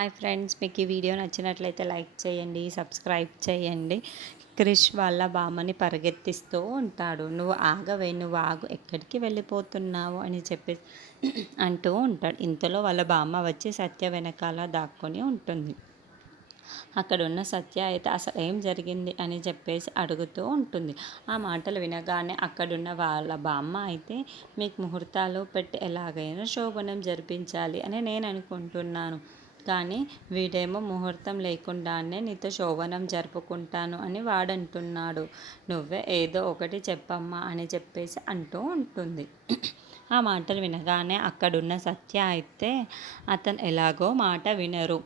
Hi friends, మీకు ఈ video నచ్చినట్లయితే లైక్ చేయండి, సబ్స్క్రైబ్ చేయండి. క్రిష్ వాళ్ళ బామ్మని పరిగెత్తిస్తూ ఉంటాడు. నువ్వు ఆగవే, నువ్వు ఆగు, ఎక్కడికి వెళ్ళిపోతున్నావు అని చెప్పి అంటూ ఉంటాడు. ఇంతలో వాళ్ళ బామ్మ వచ్చి సత్య వెనకాల దాక్కొని ఉంటుంది. అక్కడున్న సత్య అయితే అసలు ఏం జరిగింది అని చెప్పేసి అడుగుతూ ఉంటుంది. ఆ మాటలు వినగానే అక్కడున్న వాళ్ళ బామ్మ అయితే, మీకు ముహూర్తాలు పెట్టి ఎలాగైనా శోభనం జరిపించాలి అని నేను అనుకుంటున్నాను, కానీ వీడేమో ముహూర్తం లేకుండానే నీతో శోభనం జరుపుకుంటాను అని వాడంటున్నాడు. నువ్వే ఏదో ఒకటి చెప్పమ్మా అని చెప్పేసి అంటూ ఉంటుంది. ఆ మాటలు వినగానే అక్కడున్న సత్య అయితే, అతను ఎలాగో మాట వినరు,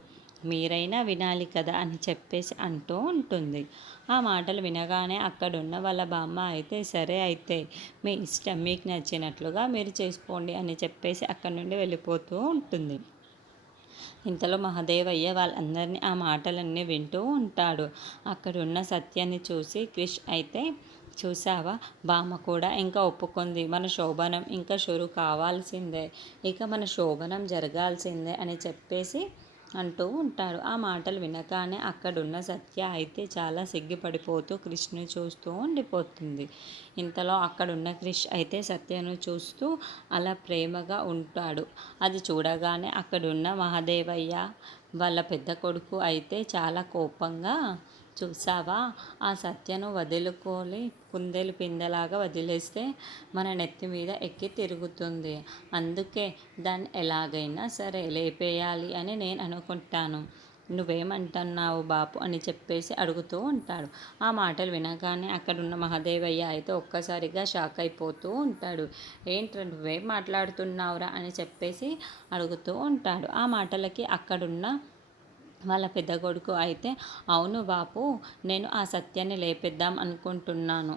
మీరైనా వినాలి కదా అని చెప్పేసి అంటూ ఉంటుంది. ఆ మాటలు వినగానే అక్కడున్న వాళ్ళ బామ్మ అయితే, సరే అయితే మీ ఇష్టం, మీకు నచ్చినట్లుగా మీరు చేసుకోండి అని చెప్పేసి అక్కడి నుండి వెళ్ళిపోతూ ఉంటుంది. ఇంతలో మహదేవయ్య వాళ్ళందరినీ ఆ మాటలన్నీ వింటూ ఉంటాడు. అక్కడున్న సత్యాన్ని చూసి క్రిష్ అయితే, చూసావా, బామ్మ కూడా ఇంకా ఒప్పుకుంది, మన శోభనం ఇంకా షురు కావాల్సిందే, ఇక మన శోభనం జరగాల్సిందే అని చెప్పేసి అంటూ ఉంటాడు. ఆ మాటలు వినగానే అక్కడున్న సత్య అయితే చాలా సిగ్గుపడిపోతూ క్రిష్ను చూస్తూ ఉండిపోతుంది. ఇంతలో అక్కడున్న క్రిష్ అయితే సత్యను చూస్తూ అలా ప్రేమగా ఉంటాడు. అది చూడగానే అక్కడున్న మహాదేవయ్య వాళ్ళ పెద్ద కొడుకు అయితే చాలా కోపంగా, చూసావా, ఆ సత్యను వదులుకొని కుందేలు పిందెలాగా వదిలేస్తే మన నెత్తి మీద ఎక్కి తిరుగుతుంది, అందుకే దాన్ని ఎలాగైనా సరే లేపేయాలి అని నేను అనుకుంటాను, నువ్వేమంటున్నావు బాపు అని చెప్పేసి అడుగుతూ ఉంటాడు. ఆ మాటలు వినగానే అక్కడున్న మహాదేవయ్య అయితే ఒక్కసారిగా షాక్ అయిపోతూ ఉంటాడు. ఏంట్రా, నువ్వేం మాట్లాడుతున్నావురా అని చెప్పేసి అడుగుతూ ఉంటాడు. ఆ మాటలకి అక్కడున్న వాళ్ళ పెద్ద కొడుకు అయితే, అవును బాపు, నేను ఆ సత్యాన్ని లేపేద్దాం అనుకుంటున్నాను,